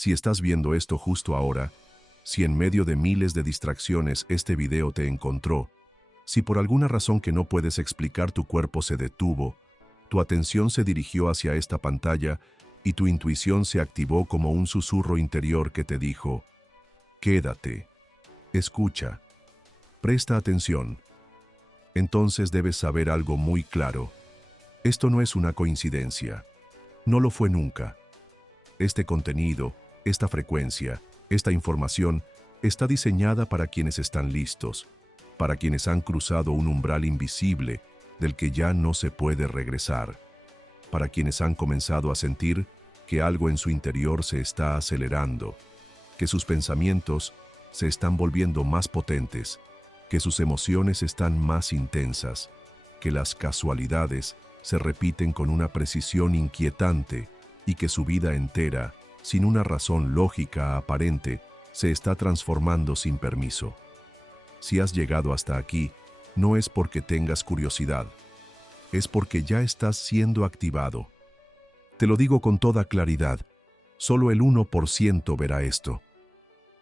Si estás viendo esto justo ahora, si en medio de miles de distracciones este video te encontró, si por alguna razón que no puedes explicar tu cuerpo se detuvo, tu atención se dirigió hacia esta pantalla y tu intuición se activó como un susurro interior que te dijo, quédate, escucha, presta atención. Entonces debes saber algo muy claro. Esto no es una coincidencia. No lo fue nunca. Este contenido, esta frecuencia, esta información está diseñada para quienes están listos, para quienes han cruzado un umbral invisible del que ya no se puede regresar, para quienes han comenzado a sentir que algo en su interior se está acelerando, que sus pensamientos se están volviendo más potentes, que sus emociones están más intensas, que las casualidades se repiten con una precisión inquietante y que su vida entera, sin una razón lógica aparente, se está transformando sin permiso. Si has llegado hasta aquí, no es porque tengas curiosidad, es porque ya estás siendo activado. Te lo digo con toda claridad, solo el 1% verá esto.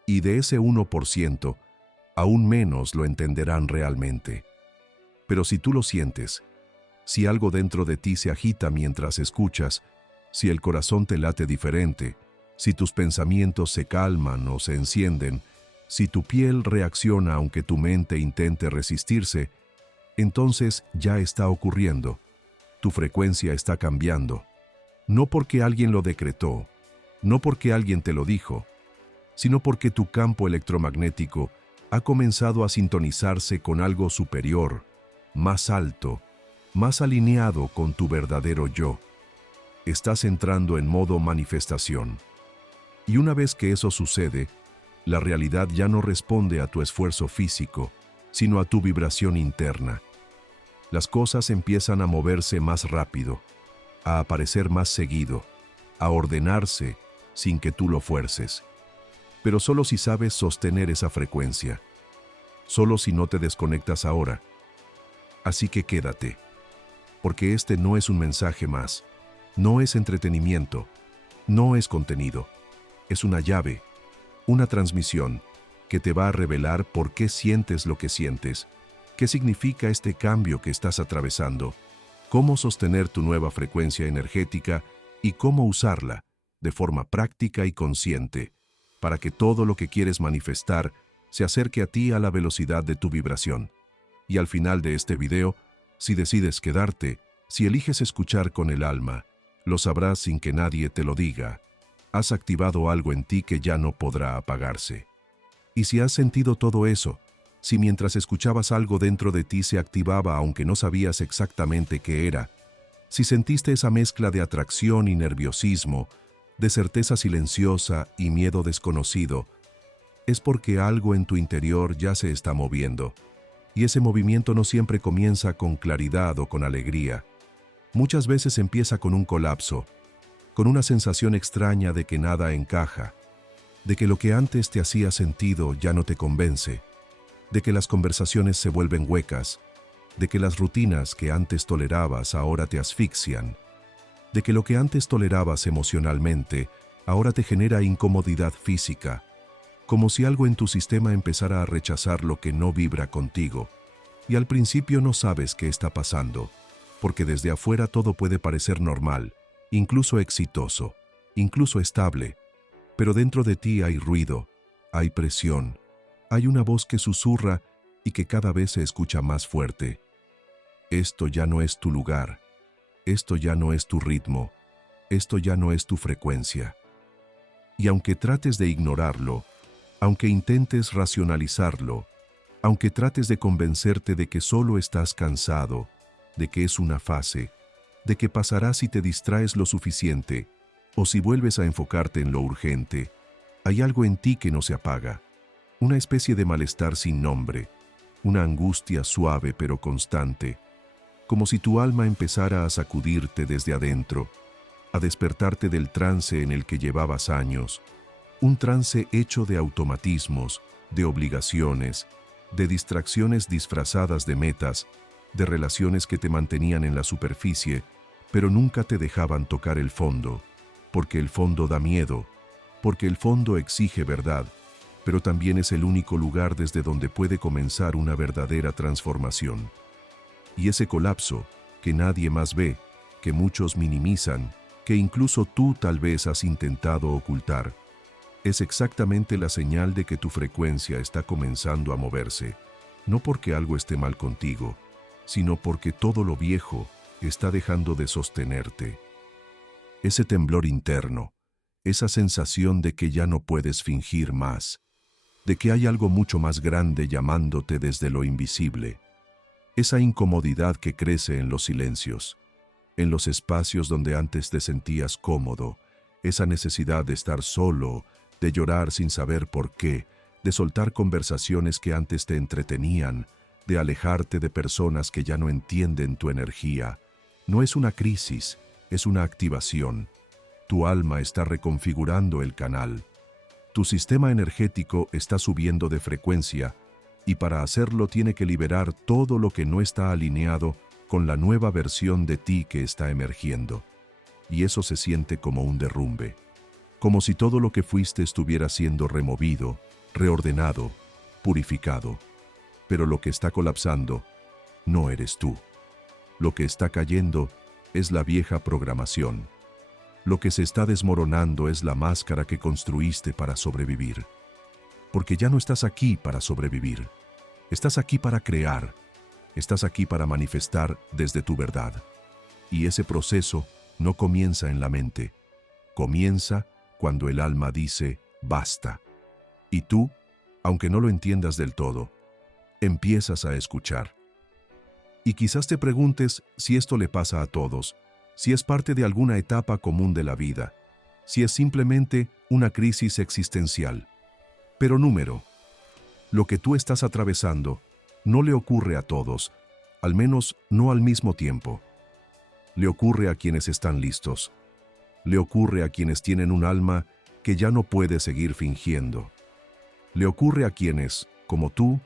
Y de ese 1%, aún menos lo entenderán realmente. Pero si tú lo sientes, si algo dentro de ti se agita mientras escuchas, si el corazón te late diferente, si tus pensamientos se calman o se encienden, si tu piel reacciona aunque tu mente intente resistirse, entonces ya está ocurriendo. Tu frecuencia está cambiando. No porque alguien lo decretó, no porque alguien te lo dijo, sino porque tu campo electromagnético ha comenzado a sintonizarse con algo superior, más alto, más alineado con tu verdadero yo. Estás entrando en modo manifestación. Y una vez que eso sucede, la realidad ya no responde a tu esfuerzo físico, sino a tu vibración interna. Las cosas empiezan a moverse más rápido, a aparecer más seguido, a ordenarse sin que tú lo fuerces. Pero solo si sabes sostener esa frecuencia, solo si no te desconectas ahora. Así que quédate, porque este no es un mensaje más, no es entretenimiento, no es contenido, es una llave, una transmisión que te va a revelar por qué sientes lo que sientes, qué significa este cambio que estás atravesando, cómo sostener tu nueva frecuencia energética y cómo usarla de forma práctica y consciente para que todo lo que quieres manifestar se acerque a ti a la velocidad de tu vibración. Y al final de este video, si decides quedarte, si eliges escuchar con el alma, lo sabrás sin que nadie te lo diga. Has activado algo en ti que ya no podrá apagarse. Y si has sentido todo eso, si mientras escuchabas algo dentro de ti se activaba aunque no sabías exactamente qué era, si sentiste esa mezcla de atracción y nerviosismo, de certeza silenciosa y miedo desconocido, es porque algo en tu interior ya se está moviendo. Y ese movimiento no siempre comienza con claridad o con alegría. Muchas veces empieza con un colapso, con una sensación extraña de que nada encaja, de que lo que antes te hacía sentido ya no te convence, de que las conversaciones se vuelven huecas, de que las rutinas que antes tolerabas ahora te asfixian, de que lo que antes tolerabas emocionalmente ahora te genera incomodidad física, como si algo en tu sistema empezara a rechazar lo que no vibra contigo, y al principio no sabes qué está pasando, porque desde afuera todo puede parecer normal, incluso exitoso, incluso estable, pero dentro de ti hay ruido, hay presión, hay una voz que susurra y que cada vez se escucha más fuerte. Esto ya no es tu lugar, esto ya no es tu ritmo, esto ya no es tu frecuencia. Y aunque trates de ignorarlo, aunque intentes racionalizarlo, aunque trates de convencerte de que solo estás cansado, de que es una fase, de que pasará si te distraes lo suficiente, o si vuelves a enfocarte en lo urgente, hay algo en ti que no se apaga, una especie de malestar sin nombre, una angustia suave pero constante, como si tu alma empezara a sacudirte desde adentro, a despertarte del trance en el que llevabas años, un trance hecho de automatismos, de obligaciones, de distracciones disfrazadas de metas, de relaciones que te mantenían en la superficie, pero nunca te dejaban tocar el fondo, porque el fondo da miedo, porque el fondo exige verdad, pero también es el único lugar desde donde puede comenzar una verdadera transformación. Y ese colapso, que nadie más ve, que muchos minimizan, que incluso tú tal vez has intentado ocultar, es exactamente la señal de que tu frecuencia está comenzando a moverse, no porque algo esté mal contigo, sino porque todo lo viejo está dejando de sostenerte. Ese temblor interno, esa sensación de que ya no puedes fingir más, de que hay algo mucho más grande llamándote desde lo invisible, esa incomodidad que crece en los silencios, en los espacios donde antes te sentías cómodo, esa necesidad de estar solo, de llorar sin saber por qué, de soltar conversaciones que antes te entretenían, de alejarte de personas que ya no entienden tu energía. No es una crisis, es una activación. Tu alma está reconfigurando el canal. Tu sistema energético está subiendo de frecuencia y para hacerlo tiene que liberar todo lo que no está alineado con la nueva versión de ti que está emergiendo. Y eso se siente como un derrumbe, como si todo lo que fuiste estuviera siendo removido, reordenado, purificado. Pero lo que está colapsando no eres tú. Lo que está cayendo es la vieja programación. Lo que se está desmoronando es la máscara que construiste para sobrevivir. Porque ya no estás aquí para sobrevivir. Estás aquí para crear. Estás aquí para manifestar desde tu verdad. Y ese proceso no comienza en la mente. Comienza cuando el alma dice, basta. Y tú, aunque no lo entiendas del todo, empiezas a escuchar. Y quizás te preguntes si esto le pasa a todos, si es parte de alguna etapa común de la vida, si es simplemente una crisis existencial. Pero lo que tú estás atravesando no le ocurre a todos, al menos no al mismo tiempo. Le ocurre a quienes están listos. Le ocurre a quienes tienen un alma que ya no puede seguir fingiendo. Le ocurre a quienes, como tú,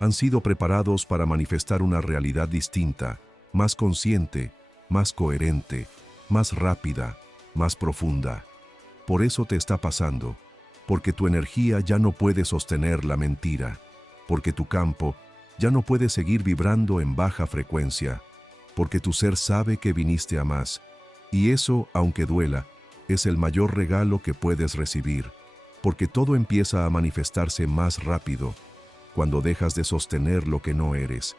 han sido preparados para manifestar una realidad distinta, más consciente, más coherente, más rápida, más profunda. Por eso te está pasando, porque tu energía ya no puede sostener la mentira, porque tu campo ya no puede seguir vibrando en baja frecuencia, porque tu ser sabe que viniste a más, y eso, aunque duela, es el mayor regalo que puedes recibir, porque todo empieza a manifestarse más rápido, cuando dejas de sostener lo que no eres.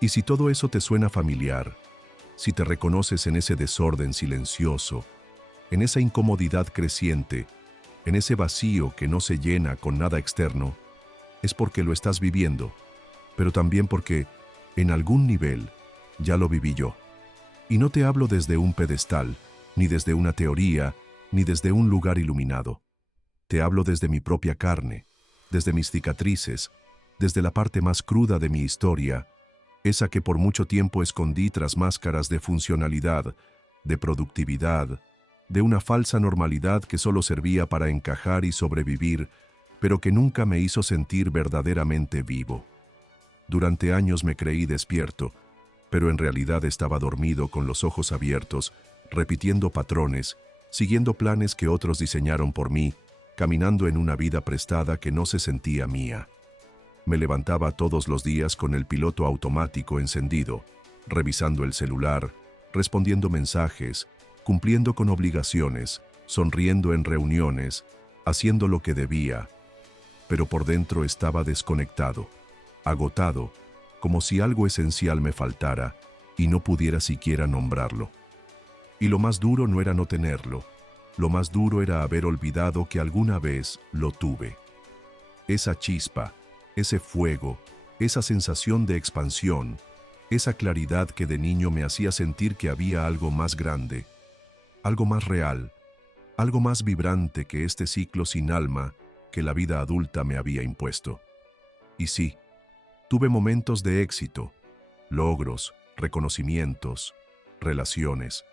Y si todo eso te suena familiar, si te reconoces en ese desorden silencioso, en esa incomodidad creciente, en ese vacío que no se llena con nada externo, es porque lo estás viviendo, pero también porque, en algún nivel, ya lo viví yo. Y no te hablo desde un pedestal, ni desde una teoría, ni desde un lugar iluminado. Te hablo desde mi propia carne, desde mis cicatrices, desde la parte más cruda de mi historia, esa que por mucho tiempo escondí tras máscaras de funcionalidad, de productividad, de una falsa normalidad que solo servía para encajar y sobrevivir, pero que nunca me hizo sentir verdaderamente vivo. Durante años me creí despierto, pero en realidad estaba dormido con los ojos abiertos, repitiendo patrones, siguiendo planes que otros diseñaron por mí, caminando en una vida prestada que no se sentía mía. Me levantaba todos los días con el piloto automático encendido, revisando el celular, respondiendo mensajes, cumpliendo con obligaciones, sonriendo en reuniones, haciendo lo que debía, pero por dentro estaba desconectado, agotado, como si algo esencial me faltara y no pudiera siquiera nombrarlo. Y lo más duro no era no tenerlo, lo más duro era haber olvidado que alguna vez lo tuve. Esa chispa, ese fuego, esa sensación de expansión, esa claridad que de niño me hacía sentir que había algo más grande, algo más real, algo más vibrante que este ciclo sin alma que la vida adulta me había impuesto. Y sí, tuve momentos de éxito, logros, reconocimientos, relaciones.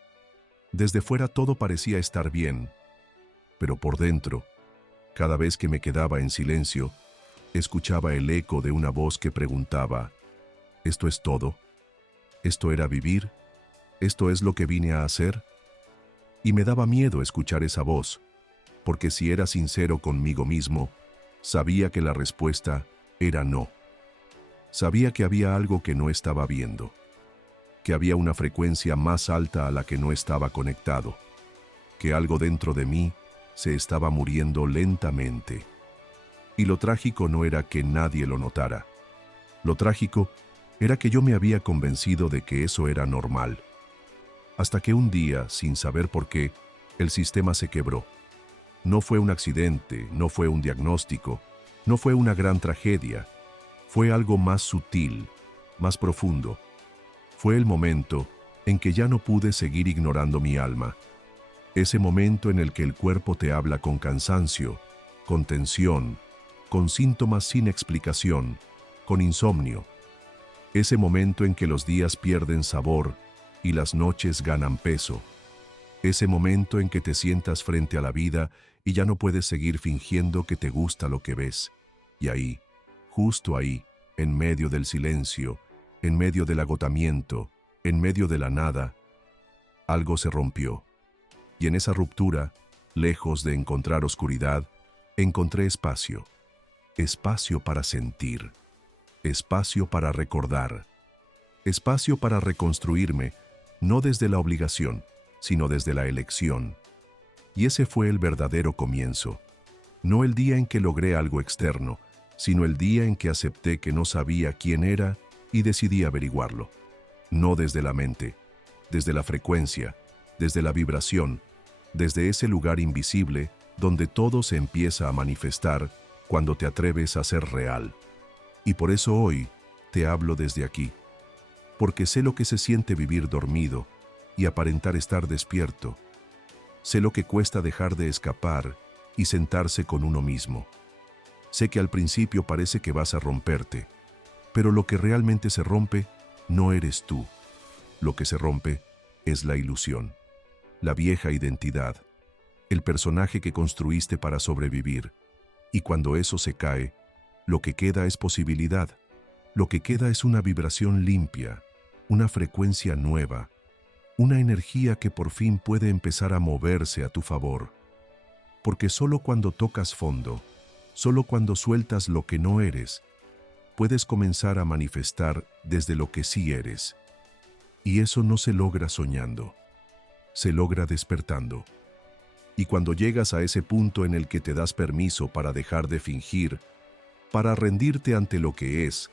Desde fuera todo parecía estar bien, pero por dentro, cada vez que me quedaba en silencio, escuchaba el eco de una voz que preguntaba, ¿esto es todo? ¿Esto era vivir? ¿Esto es lo que vine a hacer? Y me daba miedo escuchar esa voz, porque si era sincero conmigo mismo, sabía que la respuesta era no. Sabía que había algo que no estaba viendo, que había una frecuencia más alta a la que no estaba conectado, que algo dentro de mí se estaba muriendo lentamente. Y lo trágico no era que nadie lo notara. Lo trágico era que yo me había convencido de que eso era normal. Hasta que un día, sin saber por qué, el sistema se quebró. No fue un accidente, no fue un diagnóstico, no fue una gran tragedia. Fue algo más sutil, más profundo. Fue el momento en que ya no pude seguir ignorando mi alma. Ese momento en el que el cuerpo te habla con cansancio, con tensión, con síntomas sin explicación, con insomnio. Ese momento en que los días pierden sabor y las noches ganan peso. Ese momento en que te sientas frente a la vida y ya no puedes seguir fingiendo que te gusta lo que ves. Y ahí, justo ahí, en medio del silencio, en medio del agotamiento, en medio de la nada, algo se rompió. Y en esa ruptura, lejos de encontrar oscuridad, encontré espacio. Espacio para sentir. Espacio para recordar. Espacio para reconstruirme, no desde la obligación, sino desde la elección. Y ese fue el verdadero comienzo. No el día en que logré algo externo, sino el día en que acepté que no sabía quién era y decidí averiguarlo. No desde la mente, desde la frecuencia, desde la vibración, desde ese lugar invisible donde todo se empieza a manifestar cuando te atreves a ser real. Y por eso hoy te hablo desde aquí, porque sé lo que se siente vivir dormido y aparentar estar despierto. Sé lo que cuesta dejar de escapar y sentarse con uno mismo. Sé que al principio parece que vas a romperte, pero lo que realmente se rompe no eres tú. Lo que se rompe es la ilusión, la vieja identidad, el personaje que construiste para sobrevivir. Y cuando eso se cae, lo que queda es posibilidad. Lo que queda es una vibración limpia, una frecuencia nueva, una energía que por fin puede empezar a moverse a tu favor. Porque solo cuando tocas fondo, solo cuando sueltas lo que no eres, puedes comenzar a manifestar desde lo que sí eres. Y eso no se logra soñando, se logra despertando. Y cuando llegas a ese punto en el que te das permiso para dejar de fingir, para rendirte ante lo que es,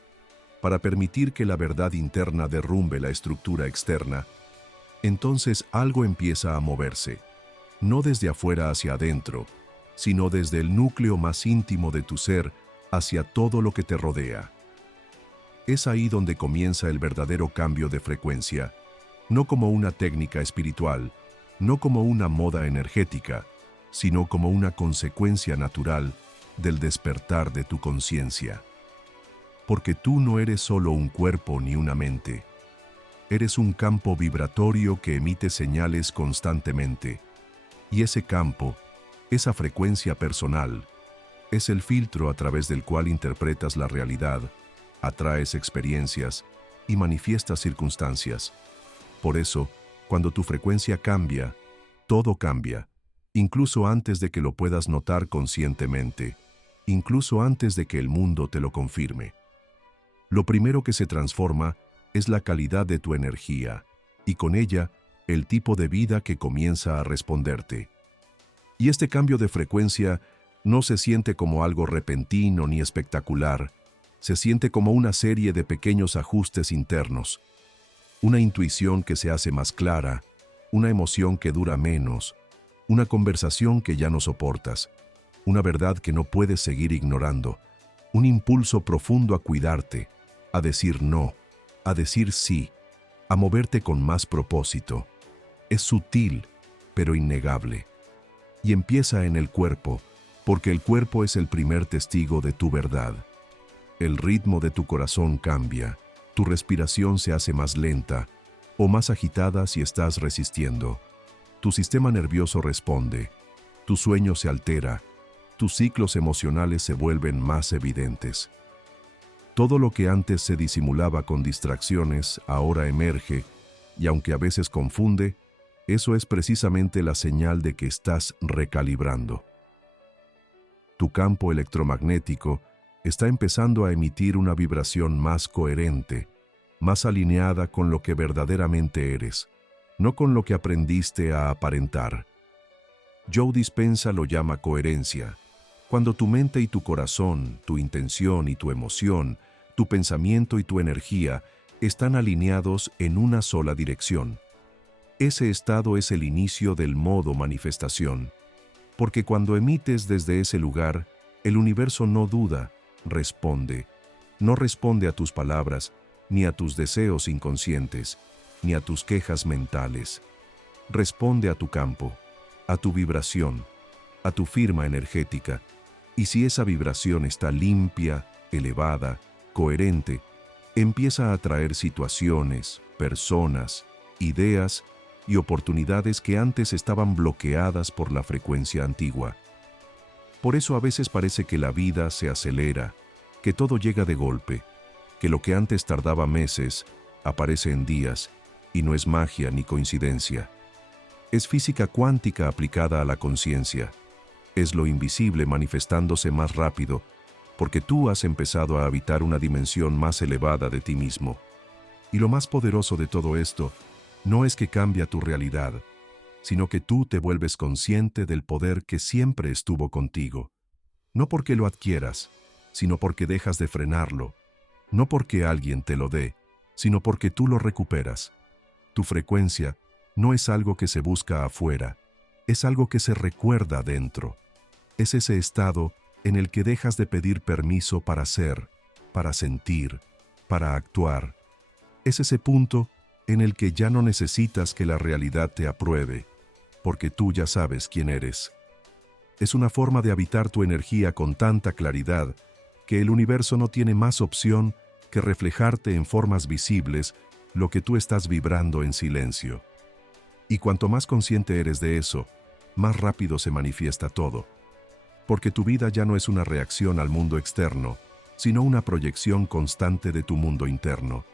para permitir que la verdad interna derrumbe la estructura externa, entonces algo empieza a moverse, no desde afuera hacia adentro, sino desde el núcleo más íntimo de tu ser hacia todo lo que te rodea. Es ahí donde comienza el verdadero cambio de frecuencia, no como una técnica espiritual, no como una moda energética, sino como una consecuencia natural del despertar de tu conciencia. Porque tú no eres solo un cuerpo ni una mente. Eres un campo vibratorio que emite señales constantemente. Y ese campo, esa frecuencia personal, es el filtro a través del cual interpretas la realidad, atraes experiencias y manifiestas circunstancias. Por eso, cuando tu frecuencia cambia, todo cambia, incluso antes de que lo puedas notar conscientemente, incluso antes de que el mundo te lo confirme. Lo primero que se transforma es la calidad de tu energía, y con ella, el tipo de vida que comienza a responderte. Y este cambio de frecuencia no se siente como algo repentino ni espectacular, se siente como una serie de pequeños ajustes internos, una intuición que se hace más clara, una emoción que dura menos, una conversación que ya no soportas, una verdad que no puedes seguir ignorando, un impulso profundo a cuidarte, a decir no, a decir sí, a moverte con más propósito. Es sutil, pero innegable. Y empieza en el cuerpo, porque el cuerpo es el primer testigo de tu verdad. El ritmo de tu corazón cambia, tu respiración se hace más lenta o más agitada si estás resistiendo. Tu sistema nervioso responde, tu sueño se altera, tus ciclos emocionales se vuelven más evidentes. Todo lo que antes se disimulaba con distracciones ahora emerge, y aunque a veces confunde, eso es precisamente la señal de que estás recalibrando. tu campo electromagnético está empezando a emitir una vibración más coherente, más alineada con lo que verdaderamente eres, no con lo que aprendiste a aparentar. Joe Dispenza lo llama coherencia. Cuando tu mente y tu corazón, tu intención y tu emoción, tu pensamiento y tu energía están alineados en una sola dirección. Ese estado es el inicio del modo manifestación, porque cuando emites desde ese lugar, el universo no duda, responde. No responde a tus palabras, ni a tus deseos inconscientes, ni a tus quejas mentales. Responde a tu campo, a tu vibración, a tu firma energética. Y si esa vibración está limpia, elevada, coherente, empieza a atraer situaciones, personas, ideas y oportunidades que antes estaban bloqueadas por la frecuencia antigua. Por eso a veces parece que la vida se acelera, que todo llega de golpe, que lo que antes tardaba meses aparece en días y no es magia ni coincidencia. Es física cuántica aplicada a la conciencia. Es lo invisible manifestándose más rápido, porque tú has empezado a habitar una dimensión más elevada de ti mismo. Y lo más poderoso de todo esto no es que cambia tu realidad, sino que tú te vuelves consciente del poder que siempre estuvo contigo. No porque lo adquieras, sino porque dejas de frenarlo. No porque alguien te lo dé, sino porque tú lo recuperas. Tu frecuencia no es algo que se busca afuera, es algo que se recuerda dentro. Es ese estado en el que dejas de pedir permiso para ser, para sentir, para actuar. Es ese punto en el que ya no necesitas que la realidad te apruebe, porque tú ya sabes quién eres. Es una forma de habitar tu energía con tanta claridad que el universo no tiene más opción que reflejarte en formas visibles lo que tú estás vibrando en silencio. Y cuanto más consciente eres de eso, más rápido se manifiesta todo. Porque tu vida ya no es una reacción al mundo externo, sino una proyección constante de tu mundo interno.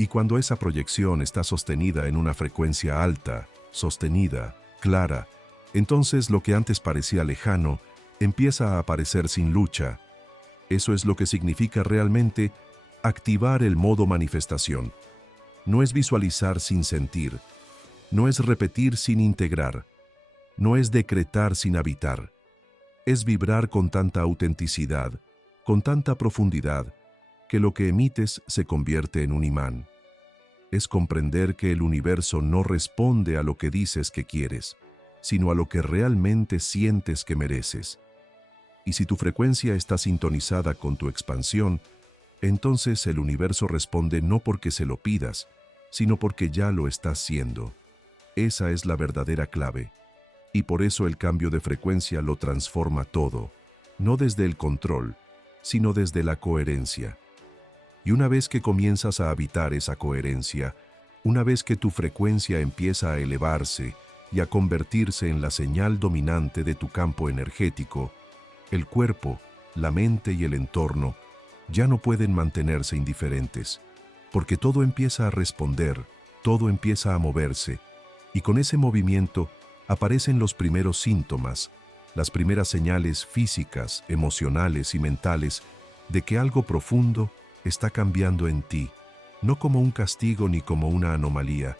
Y cuando esa proyección está sostenida en una frecuencia alta, sostenida, clara, entonces lo que antes parecía lejano empieza a aparecer sin lucha. Eso es lo que significa realmente activar el modo manifestación. No es visualizar sin sentir, no es repetir sin integrar, no es decretar sin habitar. Es vibrar con tanta autenticidad, con tanta profundidad, que lo que emites se convierte en un imán. Es comprender que el universo no responde a lo que dices que quieres, sino a lo que realmente sientes que mereces. Y si tu frecuencia está sintonizada con tu expansión, entonces el universo responde no porque se lo pidas, sino porque ya lo estás siendo. Esa es la verdadera clave. Y por eso el cambio de frecuencia lo transforma todo, no desde el control, sino desde la coherencia. Y una vez que comienzas a habitar esa coherencia, una vez que tu frecuencia empieza a elevarse y a convertirse en la señal dominante de tu campo energético, el cuerpo, la mente y el entorno ya no pueden mantenerse indiferentes, porque todo empieza a responder, todo empieza a moverse, y con ese movimiento aparecen los primeros síntomas, las primeras señales físicas, emocionales y mentales de que algo profundo está cambiando en ti, no como un castigo ni como una anomalía,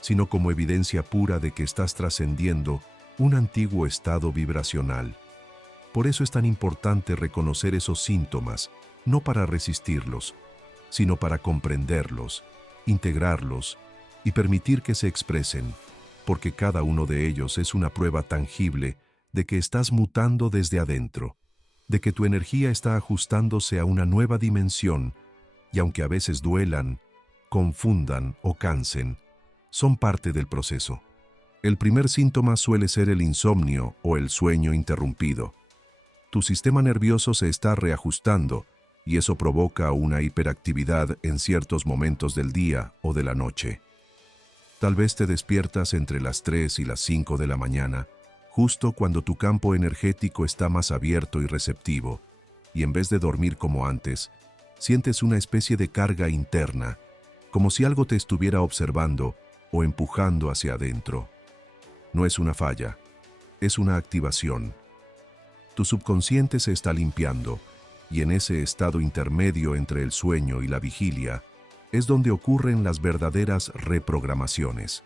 sino como evidencia pura de que estás trascendiendo un antiguo estado vibracional. Por eso es tan importante reconocer esos síntomas, no para resistirlos, sino para comprenderlos, integrarlos y permitir que se expresen, porque cada uno de ellos es una prueba tangible de que estás mutando desde adentro, de que tu energía está ajustándose a una nueva dimensión, y aunque a veces duelan, confundan o cansen, son parte del proceso. El primer síntoma suele ser el insomnio o el sueño interrumpido. Tu sistema nervioso se está reajustando y eso provoca una hiperactividad en ciertos momentos del día o de la noche. Tal vez te despiertas entre las 3 y las 5 de la mañana, justo cuando tu campo energético está más abierto y receptivo, y en vez de dormir como antes, sientes una especie de carga interna, como si algo te estuviera observando o empujando hacia adentro. No es una falla, es una activación. Tu subconsciente se está limpiando, y en ese estado intermedio entre el sueño y la vigilia es donde ocurren las verdaderas reprogramaciones.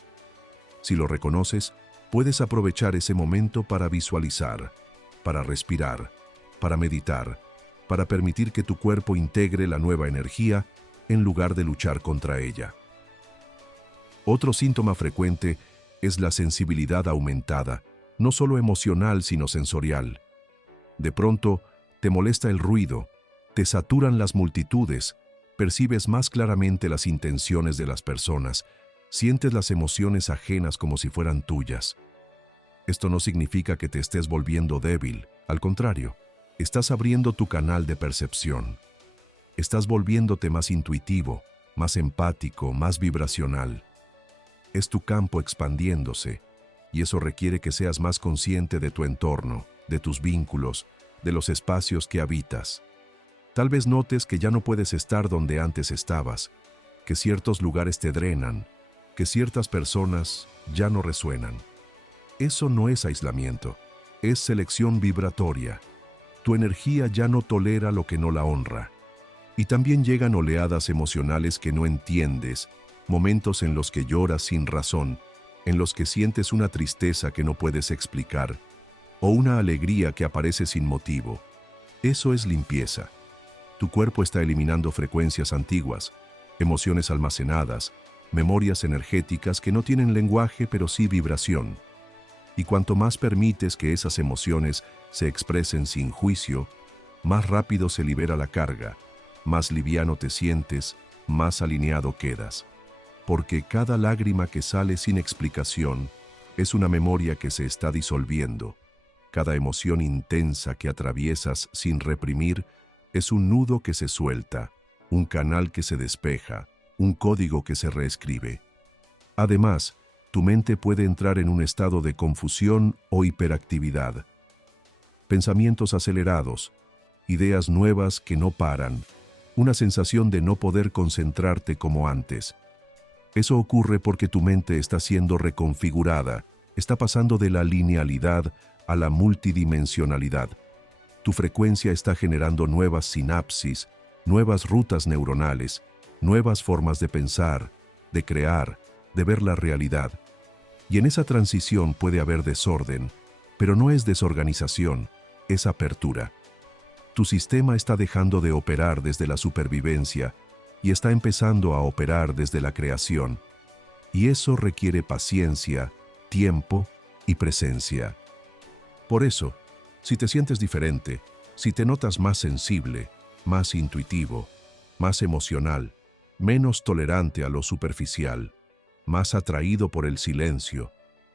Si lo reconoces, puedes aprovechar ese momento para visualizar, para respirar, para meditar, para permitir que tu cuerpo integre la nueva energía en lugar de luchar contra ella. Otro síntoma frecuente es la sensibilidad aumentada, no solo emocional sino sensorial. De pronto, te molesta el ruido, te saturan las multitudes, percibes más claramente las intenciones de las personas, sientes las emociones ajenas como si fueran tuyas. Esto no significa que te estés volviendo débil, al contrario, estás abriendo tu canal de percepción. Estás volviéndote más intuitivo, más empático, más vibracional. Es tu campo expandiéndose, y eso requiere que seas más consciente de tu entorno, de tus vínculos, de los espacios que habitas. Tal vez notes que ya no puedes estar donde antes estabas, que ciertos lugares te drenan, que ciertas personas ya no resuenan. Eso no es aislamiento, es selección vibratoria. Tu energía ya no tolera lo que no la honra. Y también llegan oleadas emocionales que no entiendes, momentos en los que lloras sin razón, en los que sientes una tristeza que no puedes explicar, o una alegría que aparece sin motivo. Eso es limpieza. Tu cuerpo está eliminando frecuencias antiguas, emociones almacenadas, memorias energéticas que no tienen lenguaje pero sí vibración. Y cuanto más permites que esas emociones se expresen sin juicio, más rápido se libera la carga, más liviano te sientes, más alineado quedas. Porque cada lágrima que sale sin explicación es una memoria que se está disolviendo. Cada emoción intensa que atraviesas sin reprimir es un nudo que se suelta, un canal que se despeja, un código que se reescribe. Además, tu mente puede entrar en un estado de confusión o hiperactividad. Pensamientos acelerados, ideas nuevas que no paran, una sensación de no poder concentrarte como antes. Eso ocurre porque tu mente está siendo reconfigurada, está pasando de la linealidad a la multidimensionalidad. Tu frecuencia está generando nuevas sinapsis, nuevas rutas neuronales, nuevas formas de pensar, de crear, de ver la realidad. Y en esa transición puede haber desorden, pero no es desorganización, es apertura. Tu sistema está dejando de operar desde la supervivencia y está empezando a operar desde la creación. Y eso requiere paciencia, tiempo y presencia. Por eso, si te sientes diferente, si te notas más sensible, más intuitivo, más emocional, menos tolerante a lo superficial, más atraído por el silencio,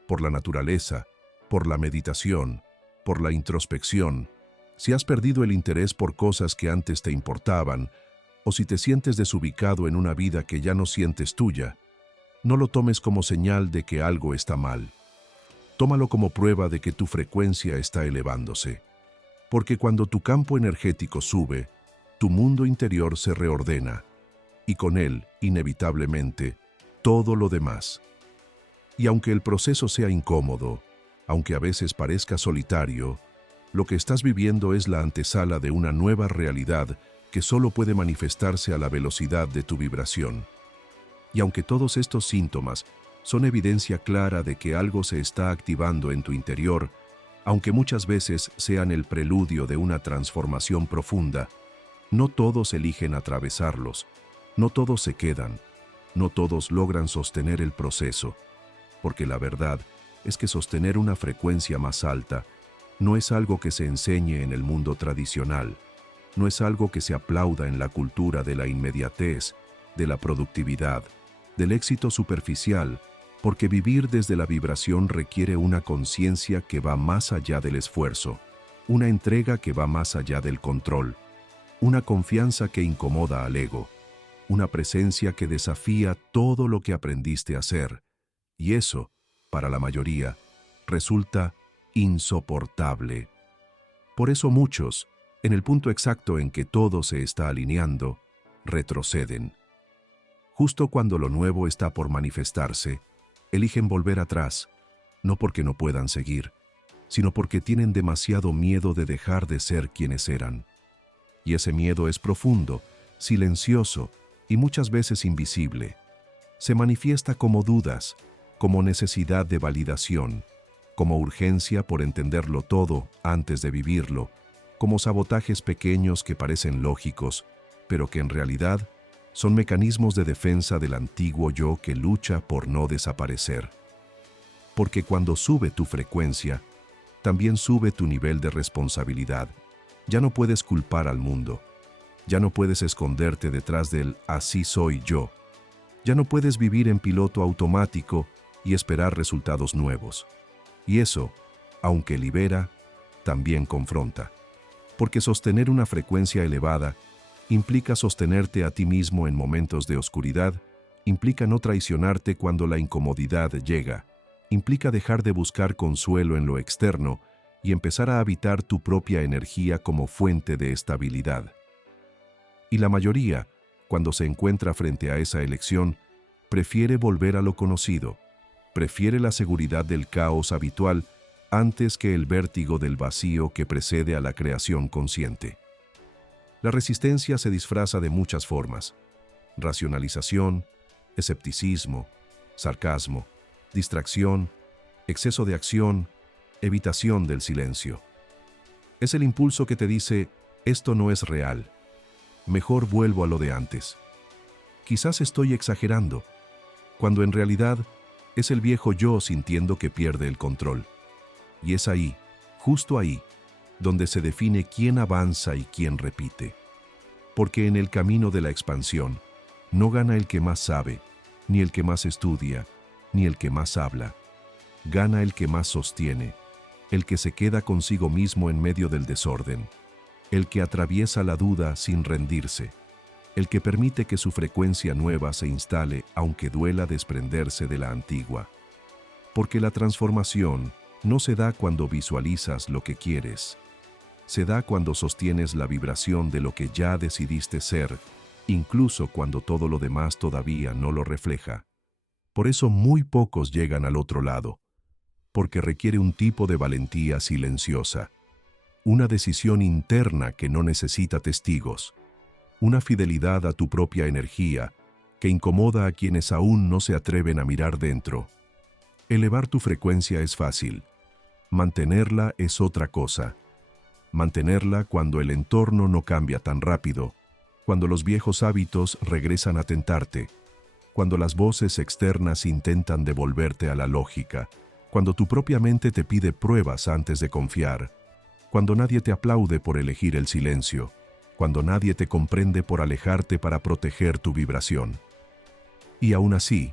por la naturaleza, por la meditación, por la introspección, si has perdido el interés por cosas que antes te importaban, o si te sientes desubicado en una vida que ya no sientes tuya, no lo tomes como señal de que algo está mal. Tómalo como prueba de que tu frecuencia está elevándose. Porque cuando tu campo energético sube, tu mundo interior se reordena, y con él, inevitablemente, todo lo demás. Y aunque el proceso sea incómodo, aunque a veces parezca solitario, lo que estás viviendo es la antesala de una nueva realidad que solo puede manifestarse a la velocidad de tu vibración. Y aunque todos estos síntomas son evidencia clara de que algo se está activando en tu interior, aunque muchas veces sean el preludio de una transformación profunda, no todos eligen atravesarlos, no todos se quedan, no todos logran sostener el proceso, porque la verdad es que sostener una frecuencia más alta no es algo que se enseñe en el mundo tradicional, no es algo que se aplauda en la cultura de la inmediatez, de la productividad, del éxito superficial, porque vivir desde la vibración requiere una conciencia que va más allá del esfuerzo, una entrega que va más allá del control, una confianza que incomoda al ego, una presencia que desafía todo lo que aprendiste a hacer, y eso, para la mayoría, resulta insoportable. Por eso muchos, en el punto exacto en que todo se está alineando, retroceden. Justo cuando lo nuevo está por manifestarse, eligen volver atrás, no porque no puedan seguir, sino porque tienen demasiado miedo de dejar de ser quienes eran. Y ese miedo es profundo, silencioso y muchas veces invisible. Se manifiesta como dudas, como necesidad de validación, como urgencia por entenderlo todo antes de vivirlo, como sabotajes pequeños que parecen lógicos, pero que en realidad son mecanismos de defensa del antiguo yo que lucha por no desaparecer. Porque cuando sube tu frecuencia, también sube tu nivel de responsabilidad. Ya no puedes culpar al mundo. Ya no puedes esconderte detrás del "así soy yo". Ya no puedes vivir en piloto automático y esperar resultados nuevos. Y eso, aunque libera, también confronta. Porque sostener una frecuencia elevada implica sostenerte a ti mismo en momentos de oscuridad, implica no traicionarte cuando la incomodidad llega, implica dejar de buscar consuelo en lo externo y empezar a habitar tu propia energía como fuente de estabilidad. Y la mayoría, cuando se encuentra frente a esa elección, prefiere volver a lo conocido, prefiere la seguridad del caos habitual antes que el vértigo del vacío que precede a la creación consciente. La resistencia se disfraza de muchas formas: racionalización, escepticismo, sarcasmo, distracción, exceso de acción, evitación del silencio. Es el impulso que te dice: esto no es real, mejor vuelvo a lo de antes. Quizás estoy exagerando, cuando en realidad es el viejo yo sintiendo que pierde el control. Y es ahí, justo ahí, donde se define quién avanza y quién repite. Porque en el camino de la expansión, no gana el que más sabe, ni el que más estudia, ni el que más habla. Gana el que más sostiene, el que se queda consigo mismo en medio del desorden, el que atraviesa la duda sin rendirse, el que permite que su frecuencia nueva se instale aunque duela desprenderse de la antigua. Porque la transformación no se da cuando visualizas lo que quieres, se da cuando sostienes la vibración de lo que ya decidiste ser, incluso cuando todo lo demás todavía no lo refleja. Por eso muy pocos llegan al otro lado, porque requiere un tipo de valentía silenciosa, una decisión interna que no necesita testigos, una fidelidad a tu propia energía que incomoda a quienes aún no se atreven a mirar dentro. Elevar tu frecuencia es fácil, mantenerla es otra cosa. Mantenerla cuando el entorno no cambia tan rápido, cuando los viejos hábitos regresan a tentarte, cuando las voces externas intentan devolverte a la lógica, cuando tu propia mente te pide pruebas antes de confiar, cuando nadie te aplaude por elegir el silencio, cuando nadie te comprende por alejarte para proteger tu vibración. Y aún así,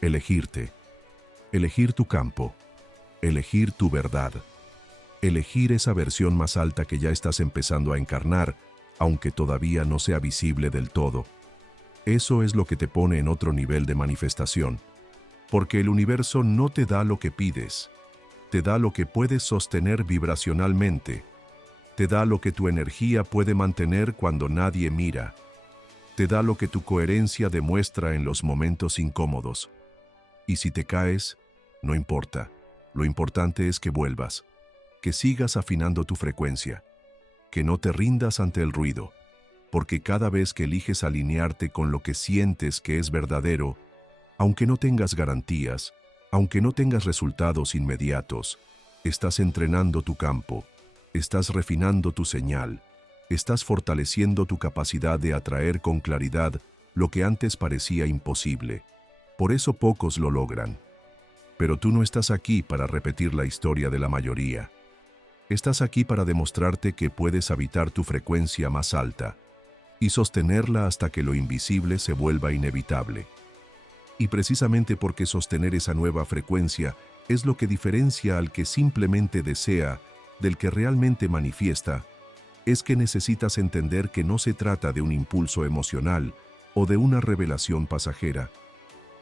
elegirte, elegir tu campo, elegir tu verdad, elegir esa versión más alta que ya estás empezando a encarnar, aunque todavía no sea visible del todo. Eso es lo que te pone en otro nivel de manifestación, porque el universo no te da lo que pides, te da lo que puedes sostener vibracionalmente, te da lo que tu energía puede mantener cuando nadie mira, te da lo que tu coherencia demuestra en los momentos incómodos. Y si te caes, no importa, lo importante es que vuelvas, que sigas afinando tu frecuencia, que no te rindas ante el ruido, porque cada vez que eliges alinearte con lo que sientes que es verdadero, aunque no tengas garantías, aunque no tengas resultados inmediatos, estás entrenando tu campo, estás refinando tu señal, estás fortaleciendo tu capacidad de atraer con claridad lo que antes parecía imposible. Por eso pocos lo logran. Pero tú no estás aquí para repetir la historia de la mayoría. Estás aquí para demostrarte que puedes habitar tu frecuencia más alta y sostenerla hasta que lo invisible se vuelva inevitable. Y precisamente porque sostener esa nueva frecuencia es lo que diferencia al que simplemente desea del que realmente manifiesta, es que necesitas entender que no se trata de un impulso emocional o de una revelación pasajera,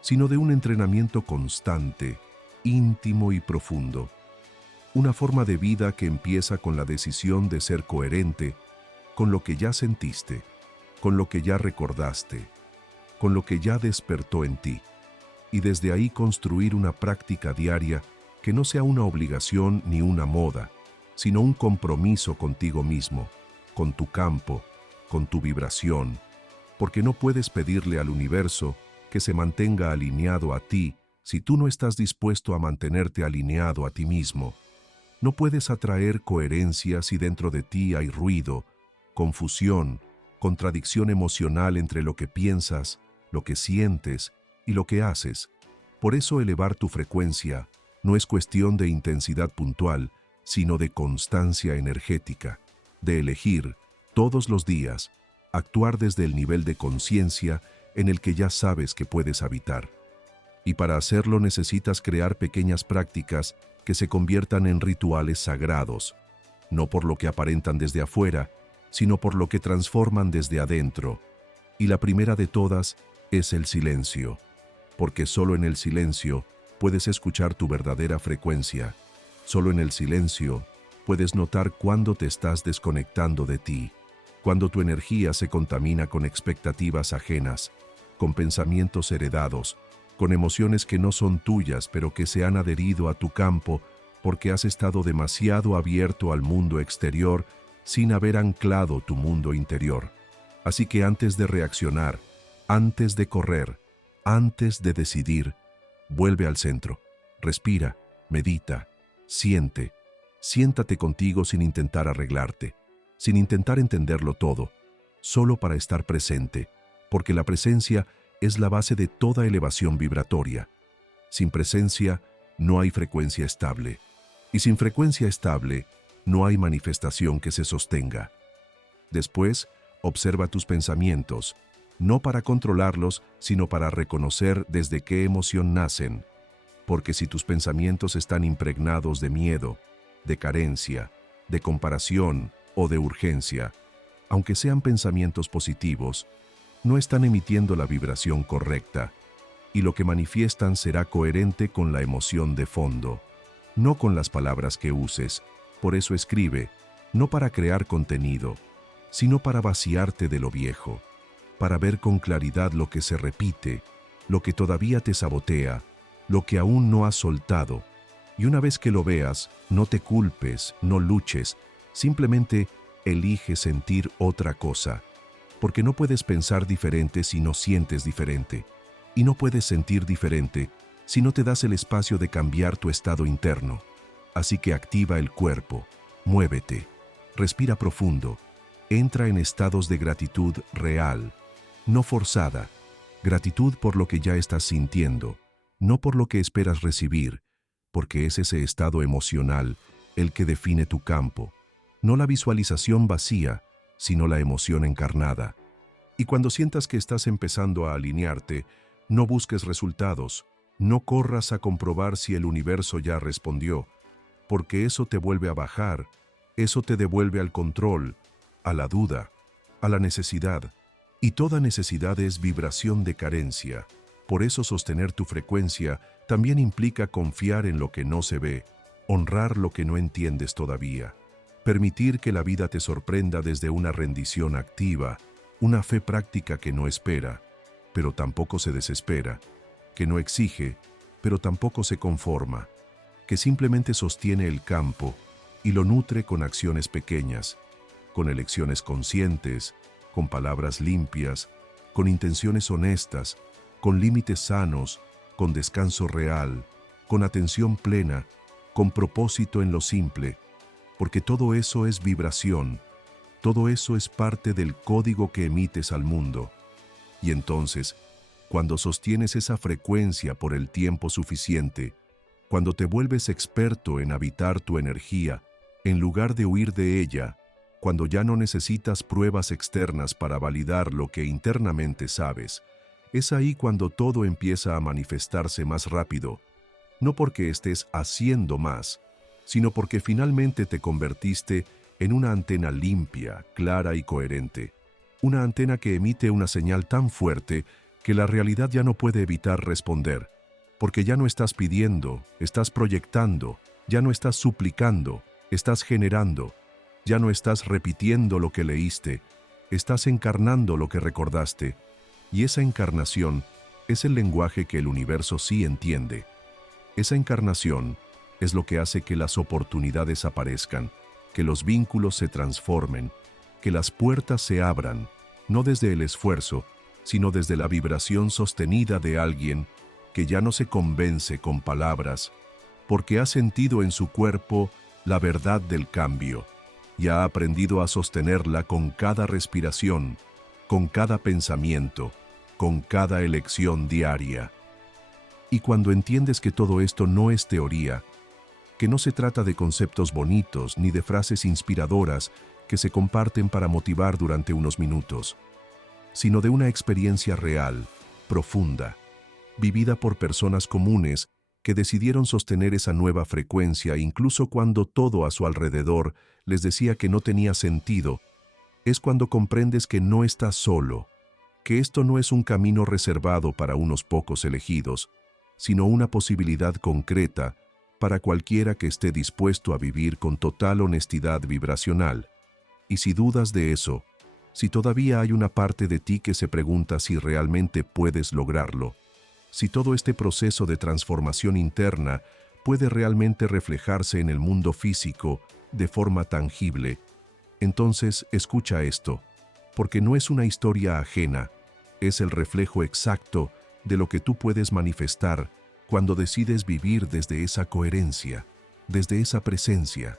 sino de un entrenamiento constante, íntimo y profundo. Una forma de vida que empieza con la decisión de ser coherente con lo que ya sentiste, con lo que ya recordaste, con lo que ya despertó en ti, y desde ahí construir una práctica diaria que no sea una obligación ni una moda, sino un compromiso contigo mismo, con tu campo, con tu vibración, porque no puedes pedirle al universo que se mantenga alineado a ti si tú no estás dispuesto a mantenerte alineado a ti mismo. No puedes atraer coherencia si dentro de ti hay ruido, confusión, contradicción emocional entre lo que piensas, lo que sientes y lo que haces. Por eso elevar tu frecuencia no es cuestión de intensidad puntual, sino de constancia energética, de elegir, todos los días, actuar desde el nivel de conciencia en el que ya sabes que puedes habitar. Y para hacerlo necesitas crear pequeñas prácticas que se conviertan en rituales sagrados, no por lo que aparentan desde afuera, sino por lo que transforman desde adentro. Y la primera de todas es el silencio, porque solo en el silencio puedes escuchar tu verdadera frecuencia. Solo en el silencio puedes notar cuándo te estás desconectando de ti, cuando tu energía se contamina con expectativas ajenas, con pensamientos heredados, con emociones que no son tuyas pero que se han adherido a tu campo porque has estado demasiado abierto al mundo exterior sin haber anclado tu mundo interior. Así que antes de reaccionar, antes de correr, antes de decidir, vuelve al centro, respira, medita, siéntate contigo sin intentar arreglarte, sin intentar entenderlo todo, solo para estar presente, porque la presencia es la base de toda elevación vibratoria. Sin presencia no hay frecuencia estable, y sin frecuencia estable no hay manifestación que se sostenga. Después, observa tus pensamientos, no para controlarlos, sino para reconocer desde qué emoción nacen, porque si tus pensamientos están impregnados de miedo, de carencia, de comparación o de urgencia, aunque sean pensamientos positivos, no están emitiendo la vibración correcta, y lo que manifiestan será coherente con la emoción de fondo, no con las palabras que uses. Por eso escribe, no para crear contenido, sino para vaciarte de lo viejo, para ver con claridad lo que se repite, lo que todavía te sabotea, lo que aún no has soltado. Y una vez que lo veas, no te culpes, no luches, simplemente elige sentir otra cosa. Porque no puedes pensar diferente si no sientes diferente. Y no puedes sentir diferente si no te das el espacio de cambiar tu estado interno. Así que activa el cuerpo, muévete, respira profundo, entra en estados de gratitud real, no forzada. Gratitud por lo que ya estás sintiendo, no por lo que esperas recibir, porque es ese estado emocional el que define tu campo, no la visualización vacía, sino la emoción encarnada. Y cuando sientas que estás empezando a alinearte, no busques resultados, no corras a comprobar si el universo ya respondió, porque eso te vuelve a bajar, eso te devuelve al control, a la duda, a la necesidad. Y toda necesidad es vibración de carencia. Por eso sostener tu frecuencia también implica confiar en lo que no se ve, honrar lo que no entiendes todavía, permitir que la vida te sorprenda desde una rendición activa, una fe práctica que no espera, pero tampoco se desespera, que no exige, pero tampoco se conforma, que simplemente sostiene el campo y lo nutre con acciones pequeñas, con elecciones conscientes, con palabras limpias, con intenciones honestas, con límites sanos, con descanso real, con atención plena, con propósito en lo simple, porque todo eso es vibración, todo eso es parte del código que emites al mundo. Y entonces, cuando sostienes esa frecuencia por el tiempo suficiente, cuando te vuelves experto en habitar tu energía, en lugar de huir de ella, cuando ya no necesitas pruebas externas para validar lo que internamente sabes, es ahí cuando todo empieza a manifestarse más rápido, no porque estés haciendo más, sino porque finalmente te convertiste en una antena limpia, clara y coherente, una antena que emite una señal tan fuerte que la realidad ya no puede evitar responder, porque ya no estás pidiendo, estás proyectando, ya no estás suplicando, estás generando, ya no estás repitiendo lo que leíste, estás encarnando lo que recordaste, y esa encarnación es el lenguaje que el universo sí entiende. Esa encarnación es lo que hace que las oportunidades aparezcan, que los vínculos se transformen, que las puertas se abran, no desde el esfuerzo, sino desde la vibración sostenida de alguien que ya no se convence con palabras, porque ha sentido en su cuerpo la verdad del cambio y ha aprendido a sostenerla con cada respiración, con cada pensamiento, con cada elección diaria. Y cuando entiendes que todo esto no es teoría, que no se trata de conceptos bonitos ni de frases inspiradoras que se comparten para motivar durante unos minutos, sino de una experiencia real, profunda, vivida por personas comunes que decidieron sostener esa nueva frecuencia incluso cuando todo a su alrededor les decía que no tenía sentido, es cuando comprendes que no estás solo, que esto no es un camino reservado para unos pocos elegidos, sino una posibilidad concreta para cualquiera que esté dispuesto a vivir con total honestidad vibracional. Y si dudas de eso, si todavía hay una parte de ti que se pregunta si realmente puedes lograrlo, si todo este proceso de transformación interna puede realmente reflejarse en el mundo físico de forma tangible, entonces escucha esto, porque no es una historia ajena, es el reflejo exacto de lo que tú puedes manifestar cuando decides vivir desde esa coherencia, desde esa presencia,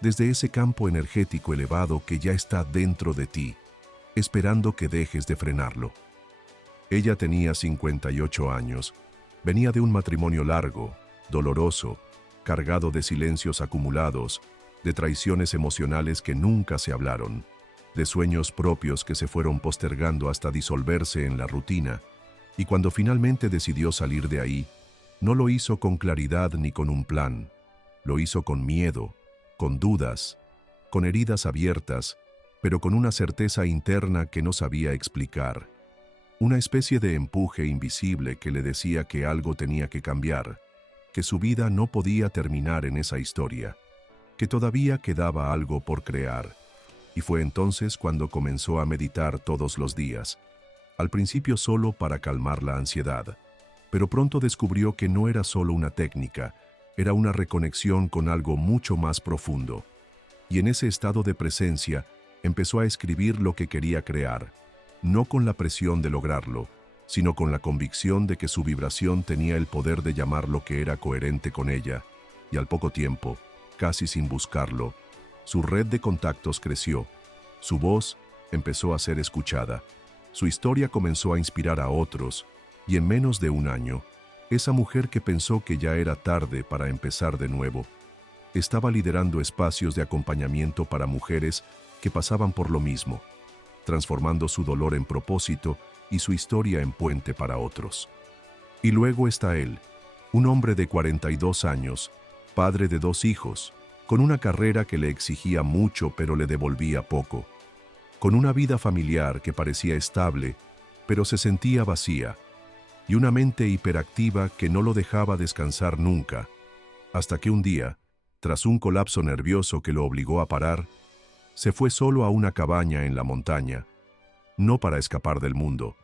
desde ese campo energético elevado que ya está dentro de ti, esperando que dejes de frenarlo. Ella tenía 58 años, venía de un matrimonio largo, doloroso, cargado de silencios acumulados, de traiciones emocionales que nunca se hablaron, de sueños propios que se fueron postergando hasta disolverse en la rutina, y cuando finalmente decidió salir de ahí, no lo hizo con claridad ni con un plan, lo hizo con miedo, con dudas, con heridas abiertas, pero con una certeza interna que no sabía explicar. Una especie de empuje invisible que le decía que algo tenía que cambiar, que su vida no podía terminar en esa historia, que todavía quedaba algo por crear. Y fue entonces cuando comenzó a meditar todos los días, al principio solo para calmar la ansiedad, pero pronto descubrió que no era solo una técnica, era una reconexión con algo mucho más profundo. Y en ese estado de presencia empezó a escribir lo que quería crear, no con la presión de lograrlo, sino con la convicción de que su vibración tenía el poder de llamar lo que era coherente con ella, y al poco tiempo, casi sin buscarlo, su red de contactos creció, su voz empezó a ser escuchada, su historia comenzó a inspirar a otros, y en menos de un año, esa mujer que pensó que ya era tarde para empezar de nuevo, estaba liderando espacios de acompañamiento para mujeres que pasaban por lo mismo, transformando su dolor en propósito y su historia en puente para otros. Y luego está él, un hombre de 42 años, padre de 2 hijos, con una carrera que le exigía mucho pero le devolvía poco, con una vida familiar que parecía estable, pero se sentía vacía, y una mente hiperactiva que no lo dejaba descansar nunca, hasta que un día, tras un colapso nervioso que lo obligó a parar, se fue solo a una cabaña en la montaña, no para escapar del mundo,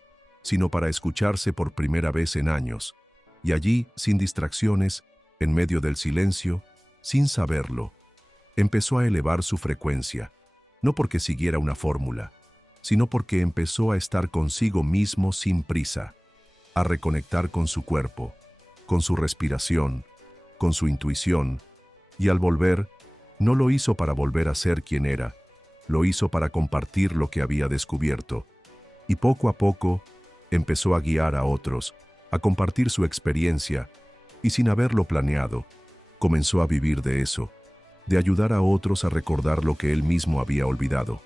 sino para escucharse por primera vez en años, y allí, sin distracciones, en medio del silencio, sin saberlo, empezó a elevar su frecuencia, no porque siguiera una fórmula, sino porque empezó a estar consigo mismo sin prisa, a reconectar con su cuerpo, con su respiración, con su intuición, y al volver, no lo hizo para volver a ser quien era, lo hizo para compartir lo que había descubierto, y poco a poco empezó a guiar a otros, a compartir su experiencia, y sin haberlo planeado, comenzó a vivir de eso, de ayudar a otros a recordar lo que él mismo había olvidado,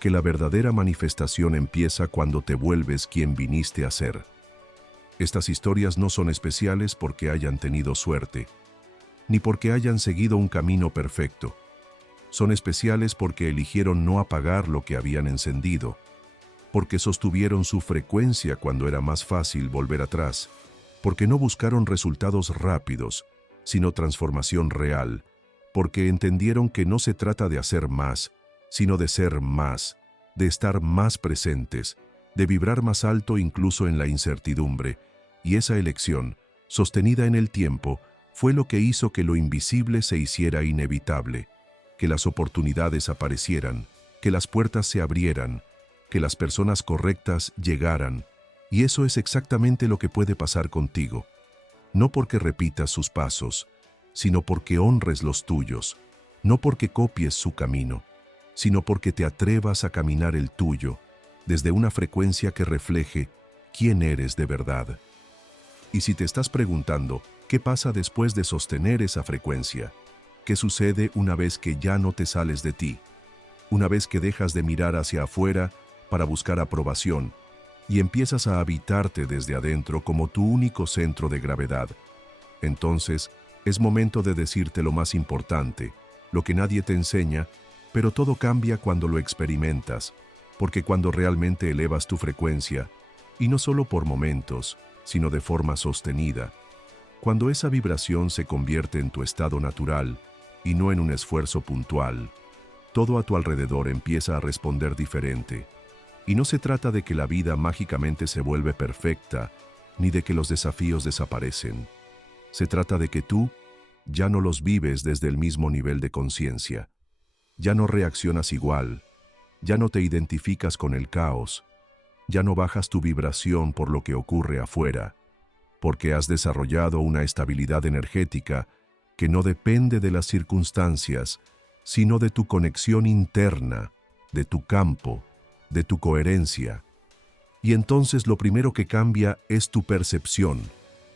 que la verdadera manifestación empieza cuando te vuelves quien viniste a ser. Estas historias no son especiales porque hayan tenido suerte, ni porque hayan seguido un camino perfecto. Son especiales porque eligieron no apagar lo que habían encendido, porque sostuvieron su frecuencia cuando era más fácil volver atrás, porque no buscaron resultados rápidos, sino transformación real, porque entendieron que no se trata de hacer más, sino de ser más, de estar más presentes, de vibrar más alto incluso en la incertidumbre, y esa elección, sostenida en el tiempo, Fue lo que hizo que lo invisible se hiciera inevitable, que las oportunidades aparecieran, que las puertas se abrieran, que las personas correctas llegaran. Y eso es exactamente lo que puede pasar contigo. No porque repitas sus pasos, sino porque honres los tuyos, no porque copies su camino, sino porque te atrevas a caminar el tuyo, desde una frecuencia que refleje quién eres de verdad. Y si te estás preguntando, ¿qué pasa después de sostener esa frecuencia? ¿Qué sucede una vez que ya no te sales de ti? Una vez que dejas de mirar hacia afuera para buscar aprobación y empiezas a habitarte desde adentro como tu único centro de gravedad. Entonces, es momento de decirte lo más importante, lo que nadie te enseña, pero todo cambia cuando lo experimentas, porque cuando realmente elevas tu frecuencia, y no solo por momentos, sino de forma sostenida, cuando esa vibración se convierte en tu estado natural y no en un esfuerzo puntual, todo a tu alrededor empieza a responder diferente. Y no se trata de que la vida mágicamente se vuelve perfecta, ni de que los desafíos desaparecen. Se trata de que tú ya no los vives desde el mismo nivel de conciencia. Ya no reaccionas igual, ya no te identificas con el caos, ya no bajas tu vibración por lo que ocurre afuera, porque has desarrollado una estabilidad energética que no depende de las circunstancias, sino de tu conexión interna, de tu campo, de tu coherencia. Y entonces lo primero que cambia es tu percepción,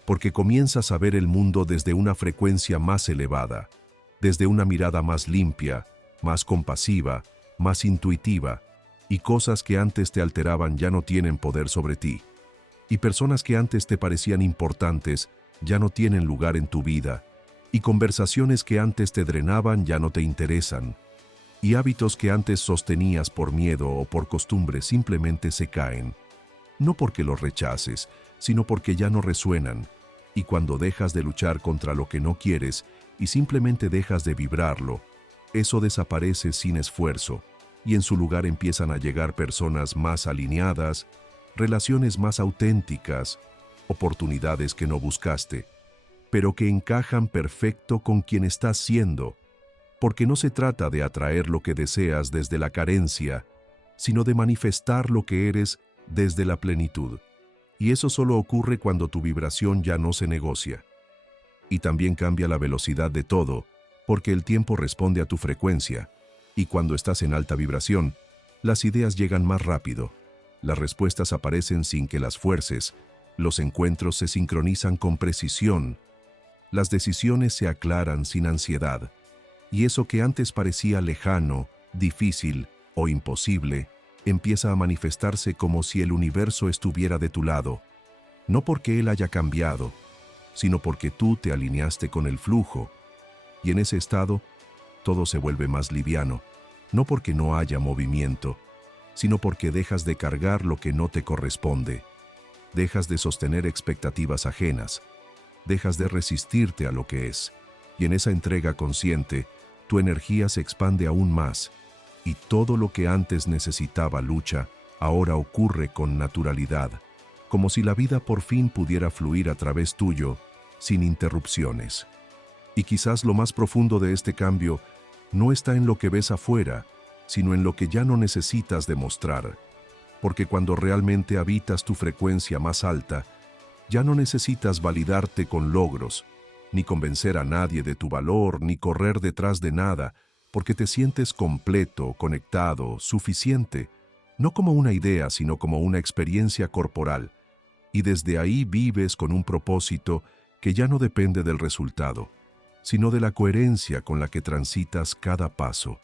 porque comienzas a ver el mundo desde una frecuencia más elevada, desde una mirada más limpia, más compasiva, más intuitiva, y cosas que antes te alteraban ya no tienen poder sobre ti. Y personas que antes te parecían importantes ya no tienen lugar en tu vida, y conversaciones que antes te drenaban ya no te interesan, y hábitos que antes sostenías por miedo o por costumbre simplemente se caen, no porque los rechaces, sino porque ya no resuenan, y cuando dejas de luchar contra lo que no quieres y simplemente dejas de vibrarlo, eso desaparece sin esfuerzo, y en su lugar empiezan a llegar personas más alineadas, relaciones más auténticas, oportunidades que no buscaste, pero que encajan perfecto con quien estás siendo, porque no se trata de atraer lo que deseas desde la carencia, sino de manifestar lo que eres desde la plenitud. Y eso solo ocurre cuando tu vibración ya no se negocia. Y también cambia la velocidad de todo, porque el tiempo responde a tu frecuencia, y cuando estás en alta vibración, las ideas llegan más rápido, las respuestas aparecen sin que las fuerces, los encuentros se sincronizan con precisión, las decisiones se aclaran sin ansiedad, y eso que antes parecía lejano, difícil o imposible, empieza a manifestarse como si el universo estuviera de tu lado, no porque él haya cambiado, sino porque tú te alineaste con el flujo, y en ese estado todo se vuelve más liviano, no porque no haya movimiento, sino porque dejas de cargar lo que no te corresponde, dejas de sostener expectativas ajenas, dejas de resistirte a lo que es, y en esa entrega consciente, tu energía se expande aún más, y todo lo que antes necesitaba lucha, ahora ocurre con naturalidad, como si la vida por fin pudiera fluir a través tuyo, sin interrupciones. Y quizás lo más profundo de este cambio no está en lo que ves afuera, sino en lo que ya no necesitas demostrar, porque cuando realmente habitas tu frecuencia más alta, ya no necesitas validarte con logros, ni convencer a nadie de tu valor, ni correr detrás de nada, porque te sientes completo, conectado, suficiente, no como una idea, sino como una experiencia corporal, y desde ahí vives con un propósito que ya no depende del resultado, sino de la coherencia con la que transitas cada paso.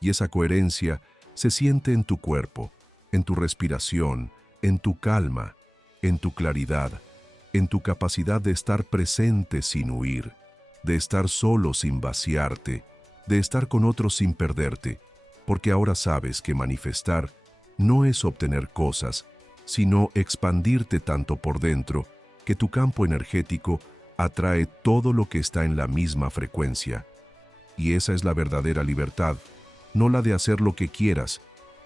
Y esa coherencia se siente en tu cuerpo, en tu respiración, en tu calma, en tu claridad, en tu capacidad de estar presente sin huir, de estar solo sin vaciarte, de estar con otros sin perderte, porque ahora sabes que manifestar no es obtener cosas, sino expandirte tanto por dentro que tu campo energético atrae todo lo que está en la misma frecuencia. Y esa es la verdadera libertad, no la de hacer lo que quieras,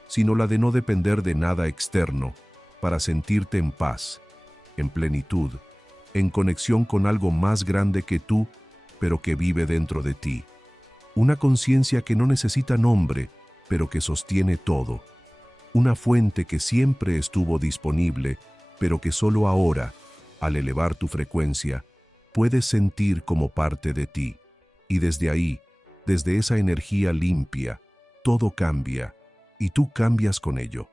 sino la de no depender de nada externo para sentirte en paz, en plenitud, en conexión con algo más grande que tú pero que vive dentro de ti. Una conciencia que no necesita nombre, pero que sostiene todo. Una fuente que siempre estuvo disponible, pero que solo ahora, al elevar tu frecuencia, puedes sentir como parte de ti. Y desde ahí, desde esa energía limpia, todo cambia, y tú cambias con ello.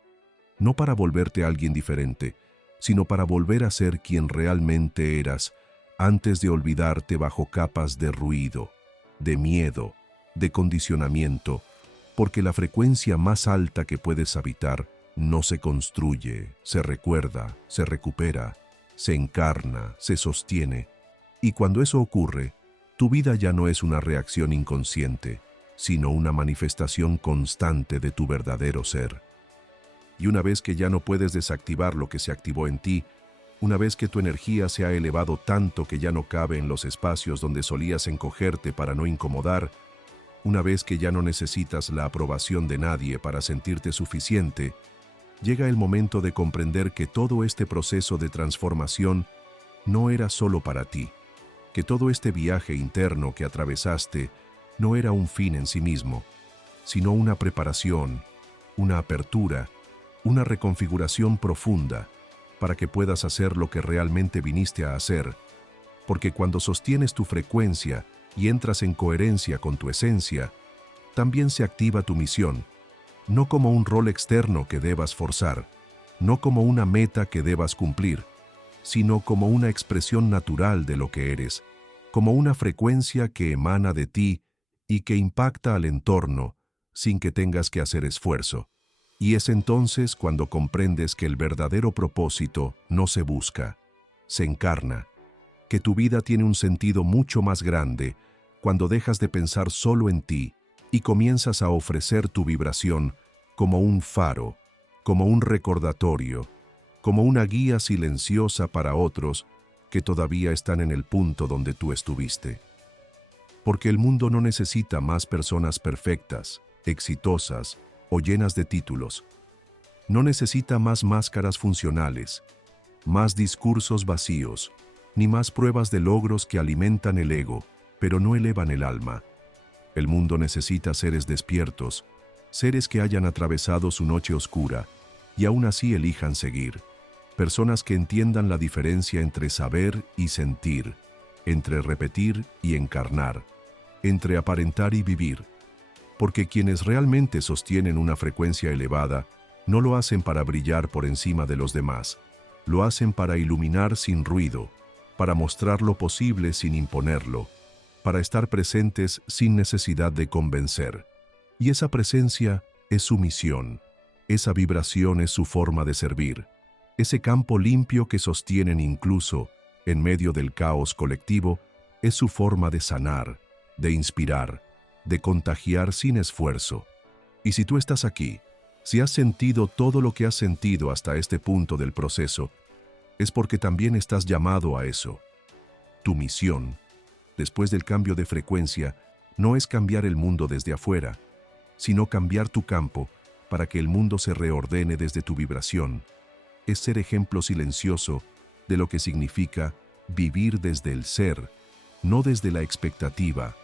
No para volverte alguien diferente, sino para volver a ser quien realmente eras, antes de olvidarte bajo capas de ruido, de miedo, de condicionamiento, porque la frecuencia más alta que puedes habitar no se construye, se recuerda, se recupera, se encarna, se sostiene. Y cuando eso ocurre, tu vida ya no es una reacción inconsciente, sino una manifestación constante de tu verdadero ser. Y una vez que ya no puedes desactivar lo que se activó en ti, una vez que tu energía se ha elevado tanto que ya no cabe en los espacios donde solías encogerte para no incomodar, una vez que ya no necesitas la aprobación de nadie para sentirte suficiente, llega el momento de comprender que todo este proceso de transformación no era solo para ti, que todo este viaje interno que atravesaste no era un fin en sí mismo, sino una preparación, una apertura, una reconfiguración profunda para que puedas hacer lo que realmente viniste a hacer, porque cuando sostienes tu frecuencia y entras en coherencia con tu esencia, también se activa tu misión, no como un rol externo que debas forzar, no como una meta que debas cumplir, sino como una expresión natural de lo que eres, como una frecuencia que emana de ti y que impacta al entorno sin que tengas que hacer esfuerzo. Y es entonces cuando comprendes que el verdadero propósito no se busca, se encarna, que tu vida tiene un sentido mucho más grande cuando dejas de pensar solo en ti y comienzas a ofrecer tu vibración como un faro, como un recordatorio, como una guía silenciosa para otros que todavía están en el punto donde tú estuviste. Porque el mundo no necesita más personas perfectas, exitosas o llenas de títulos. No necesita más máscaras funcionales, más discursos vacíos, ni más pruebas de logros que alimentan el ego, pero no elevan el alma. El mundo necesita seres despiertos, seres que hayan atravesado su noche oscura y aún así elijan seguir. Personas que entiendan la diferencia entre saber y sentir, entre repetir y encarnar, entre aparentar y vivir. Porque quienes realmente sostienen una frecuencia elevada no lo hacen para brillar por encima de los demás, lo hacen para iluminar sin ruido, para mostrar lo posible sin imponerlo, para estar presentes sin necesidad de convencer. Y esa presencia es su misión, esa vibración es su forma de servir, ese campo limpio que sostienen incluso en medio del caos colectivo es su forma de sanar, de inspirar, de contagiar sin esfuerzo. Y si tú estás aquí, si has sentido todo lo que has sentido hasta este punto del proceso, es porque también estás llamado a eso. Tu misión, después del cambio de frecuencia, no es cambiar el mundo desde afuera, sino cambiar tu campo para que el mundo se reordene desde tu vibración. Es ser ejemplo silencioso de lo que significa vivir desde el ser, no desde la expectativa.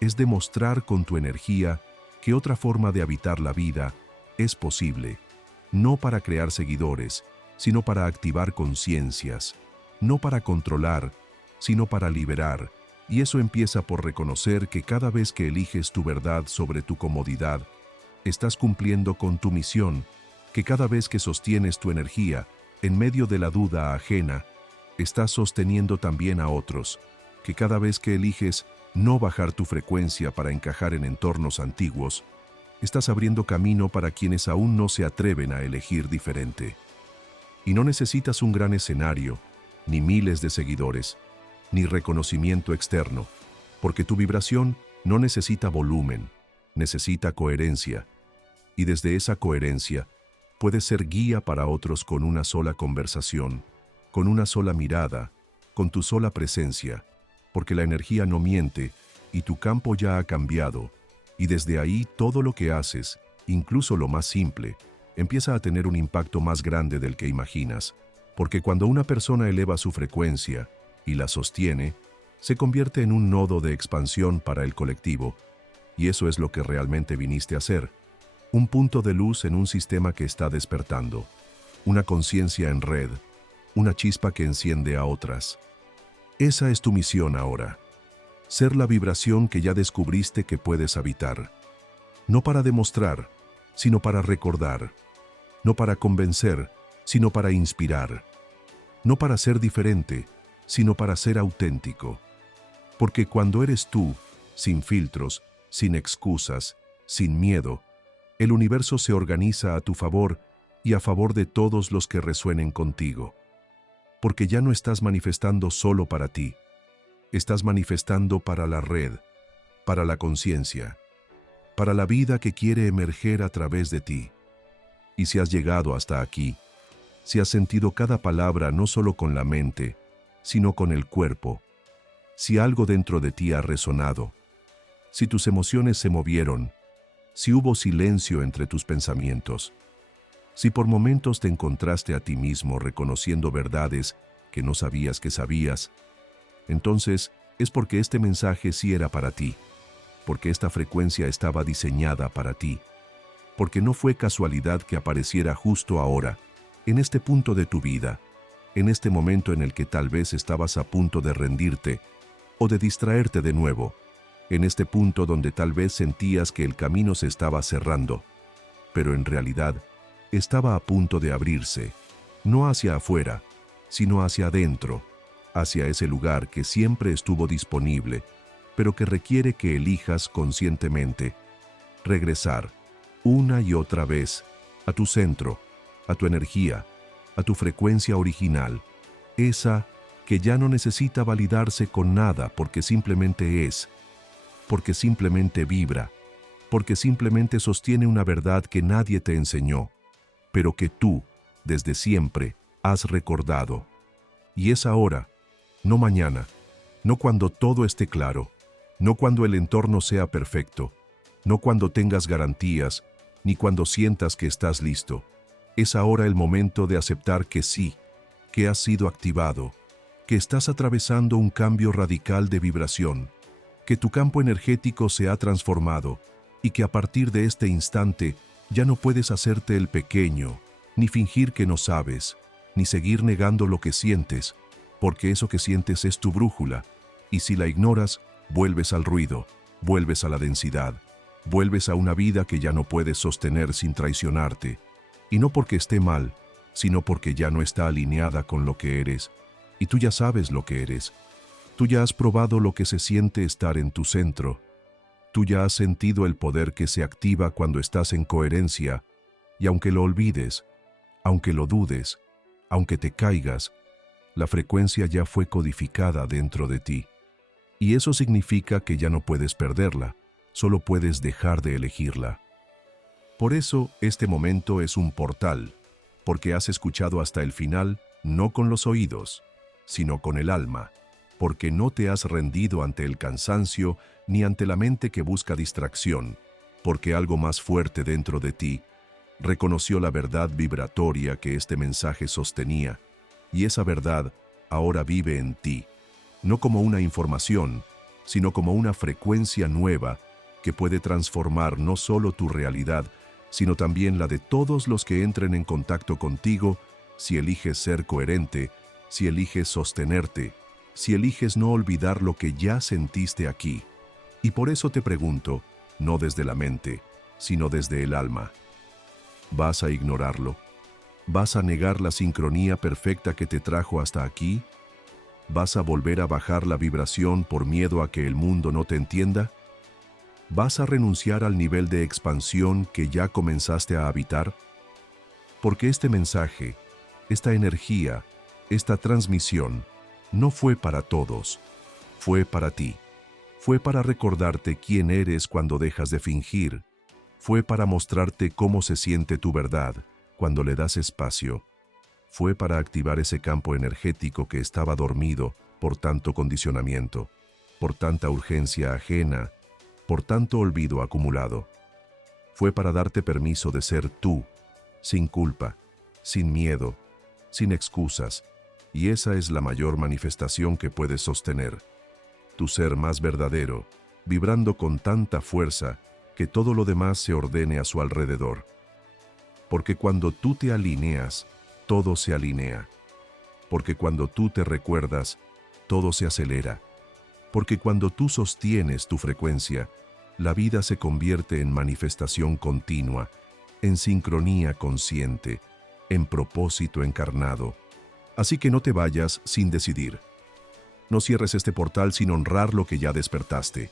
Es demostrar con tu energía que otra forma de habitar la vida es posible, no para crear seguidores, sino para activar conciencias, no para controlar, sino para liberar, y eso empieza por reconocer que cada vez que eliges tu verdad sobre tu comodidad, estás cumpliendo con tu misión, que cada vez que sostienes tu energía en medio de la duda ajena, estás sosteniendo también a otros, que cada vez que eliges no bajar tu frecuencia para encajar en entornos antiguos, estás abriendo camino para quienes aún no se atreven a elegir diferente. Y no necesitas un gran escenario, ni miles de seguidores, ni reconocimiento externo, porque tu vibración no necesita volumen, necesita coherencia. Y desde esa coherencia, puedes ser guía para otros con una sola conversación, con una sola mirada, con tu sola presencia, porque la energía no miente y tu campo ya ha cambiado, y desde ahí todo lo que haces, incluso lo más simple, empieza a tener un impacto más grande del que imaginas, porque cuando una persona eleva su frecuencia y la sostiene, se convierte en un nodo de expansión para el colectivo, y eso es lo que realmente viniste a hacer. Un punto de luz en un sistema que está despertando, una conciencia en red, una chispa que enciende a otras. Esa es tu misión ahora, ser la vibración que ya descubriste que puedes habitar. No para demostrar, sino para recordar. No para convencer, sino para inspirar. No para ser diferente, sino para ser auténtico. Porque cuando eres tú, sin filtros, sin excusas, sin miedo, el universo se organiza a tu favor y a favor de todos los que resuenen contigo. Porque ya no estás manifestando solo para ti. Estás manifestando para la red, para la conciencia, para la vida que quiere emerger a través de ti. Y si has llegado hasta aquí, si has sentido cada palabra no solo con la mente, sino con el cuerpo, si algo dentro de ti ha resonado, si tus emociones se movieron, si hubo silencio entre tus pensamientos, si por momentos te encontraste a ti mismo reconociendo verdades que no sabías que sabías, entonces es porque este mensaje sí era para ti, porque esta frecuencia estaba diseñada para ti, porque no fue casualidad que apareciera justo ahora, en este punto de tu vida, en este momento en el que tal vez estabas a punto de rendirte o de distraerte de nuevo, en este punto donde tal vez sentías que el camino se estaba cerrando, pero en realidad estaba a punto de abrirse, no hacia afuera, sino hacia adentro, hacia ese lugar que siempre estuvo disponible, pero que requiere que elijas conscientemente regresar una y otra vez a tu centro, a tu energía, a tu frecuencia original, esa que ya no necesita validarse con nada porque simplemente es, porque simplemente vibra, porque simplemente sostiene una verdad que nadie te enseñó, pero que tú, desde siempre, has recordado. Y es ahora, no mañana, no cuando todo esté claro, no cuando el entorno sea perfecto, no cuando tengas garantías, ni cuando sientas que estás listo. Es ahora el momento de aceptar que sí, que has sido activado, que estás atravesando un cambio radical de vibración, que tu campo energético se ha transformado y que a partir de este instante ya no puedes hacerte el pequeño, ni fingir que no sabes, ni seguir negando lo que sientes, porque eso que sientes es tu brújula, y si la ignoras, vuelves al ruido, vuelves a la densidad, vuelves a una vida que ya no puedes sostener sin traicionarte, y no porque esté mal, sino porque ya no está alineada con lo que eres, y tú ya sabes lo que eres. Tú ya has probado lo que se siente estar en tu centro. Tú ya has sentido el poder que se activa cuando estás en coherencia, y aunque lo olvides, aunque lo dudes, aunque te caigas, la frecuencia ya fue codificada dentro de ti. Y eso significa que ya no puedes perderla, solo puedes dejar de elegirla. Por eso, este momento es un portal, porque has escuchado hasta el final, no con los oídos, sino con el alma, porque no te has rendido ante el cansancio ni ante la mente que busca distracción, porque algo más fuerte dentro de ti reconoció la verdad vibratoria que este mensaje sostenía, y esa verdad ahora vive en ti, no como una información, sino como una frecuencia nueva que puede transformar no solo tu realidad, sino también la de todos los que entren en contacto contigo si eliges ser coherente, si eliges sostenerte, si eliges no olvidar lo que ya sentiste aquí. Y por eso te pregunto, no desde la mente, sino desde el alma. ¿Vas a ignorarlo? ¿Vas a negar la sincronía perfecta que te trajo hasta aquí? ¿Vas a volver a bajar la vibración por miedo a que el mundo no te entienda? ¿Vas a renunciar al nivel de expansión que ya comenzaste a habitar? Porque este mensaje, esta energía, esta transmisión, no fue para todos, fue para ti. Fue para recordarte quién eres cuando dejas de fingir. Fue para mostrarte cómo se siente tu verdad cuando le das espacio. Fue para activar ese campo energético que estaba dormido por tanto condicionamiento, por tanta urgencia ajena, por tanto olvido acumulado. Fue para darte permiso de ser tú, sin culpa, sin miedo, sin excusas, y esa es la mayor manifestación que puedes sostener. tu ser más verdadero, vibrando con tanta fuerza que todo lo demás se ordene a su alrededor. Porque cuando tú te alineas, todo se alinea. Porque cuando tú te recuerdas, todo se acelera. Porque cuando tú sostienes tu frecuencia, la vida se convierte en manifestación continua, en sincronía consciente, en propósito encarnado. Así que no te vayas sin decidir. No cierres este portal sin honrar lo que ya despertaste.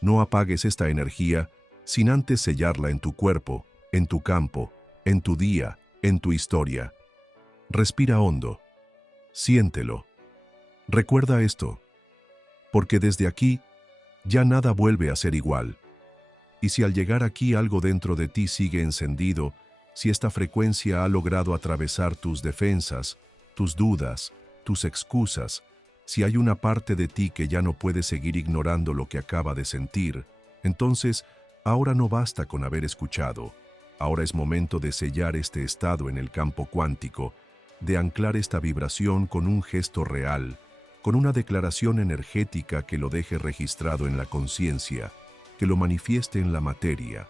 No apagues esta energía sin antes sellarla en tu cuerpo, en tu campo, en tu día, en tu historia. Respira hondo. Siéntelo. Recuerda esto, porque desde aquí ya nada vuelve a ser igual. Y si al llegar aquí algo dentro de ti sigue encendido, si esta frecuencia ha logrado atravesar tus defensas, tus dudas, tus excusas, si hay una parte de ti que ya no puede seguir ignorando lo que acaba de sentir, entonces ahora no basta con haber escuchado. Ahora es momento de sellar este estado en el campo cuántico, de anclar esta vibración con un gesto real, con una declaración energética que lo deje registrado en la conciencia, que lo manifieste en la materia,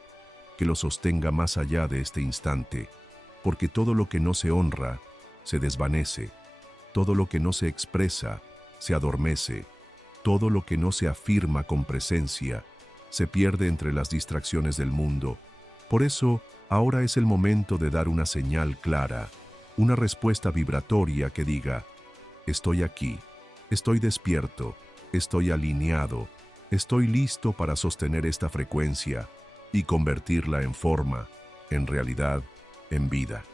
que lo sostenga más allá de este instante, porque todo lo que no se honra, se desvanece, todo lo que no se expresa, se adormece, todo lo que no se afirma con presencia, se pierde entre las distracciones del mundo. Por eso, ahora es el momento de dar una señal clara, una respuesta vibratoria que diga: estoy aquí, estoy despierto, estoy alineado, estoy listo para sostener esta frecuencia y convertirla en forma, en realidad, en vida.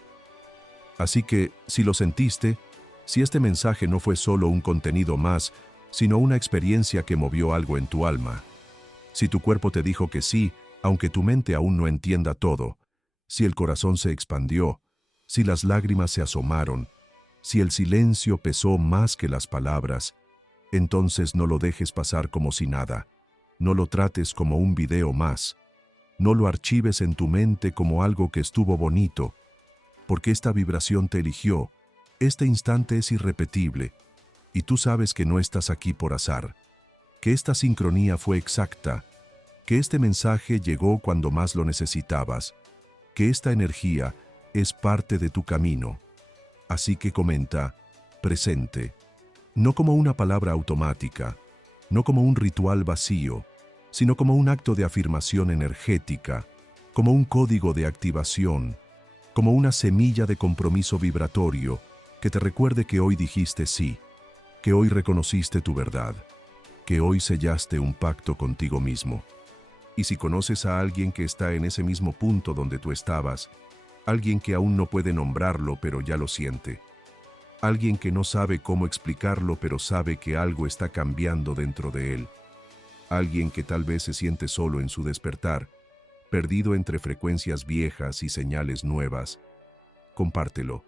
Así que, si lo sentiste, si este mensaje no fue solo un contenido más, sino una experiencia que movió algo en tu alma, si tu cuerpo te dijo que sí, aunque tu mente aún no entienda todo, si el corazón se expandió, si las lágrimas se asomaron, si el silencio pesó más que las palabras, entonces no lo dejes pasar como si nada, no lo trates como un video más, no lo archives en tu mente como algo que estuvo bonito, porque esta vibración te eligió. Este instante es irrepetible, y tú sabes que no estás aquí por azar, que esta sincronía fue exacta, que este mensaje llegó cuando más lo necesitabas, que esta energía es parte de tu camino. Así que comenta: presente, no como una palabra automática, no como un ritual vacío, sino como un acto de afirmación energética, como un código de activación, como una semilla de compromiso vibratorio que te recuerde que hoy dijiste sí, que hoy reconociste tu verdad, que hoy sellaste un pacto contigo mismo. Y si conoces a alguien que está en ese mismo punto donde tú estabas, alguien que aún no puede nombrarlo pero ya lo siente, alguien que no sabe cómo explicarlo pero sabe que algo está cambiando dentro de él, alguien que tal vez se siente solo en su despertar, perdido entre frecuencias viejas y señales nuevas, compártelo.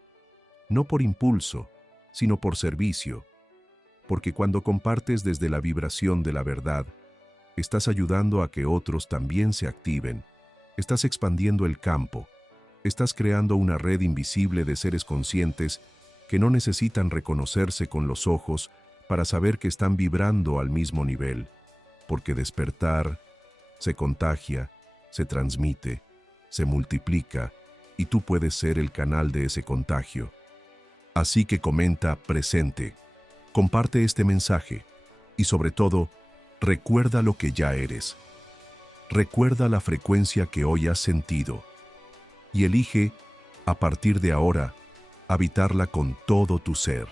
No por impulso, sino por servicio, porque cuando compartes desde la vibración de la verdad, estás ayudando a que otros también se activen, estás expandiendo el campo, estás creando una red invisible de seres conscientes que no necesitan reconocerse con los ojos para saber que están vibrando al mismo nivel, porque despertar se contagia, se transmite, se multiplica, y tú puedes ser el canal de ese contagio. Así que comenta presente, comparte este mensaje y sobre todo, recuerda lo que ya eres. Recuerda la frecuencia que hoy has sentido y elige, a partir de ahora, habitarla con todo tu ser.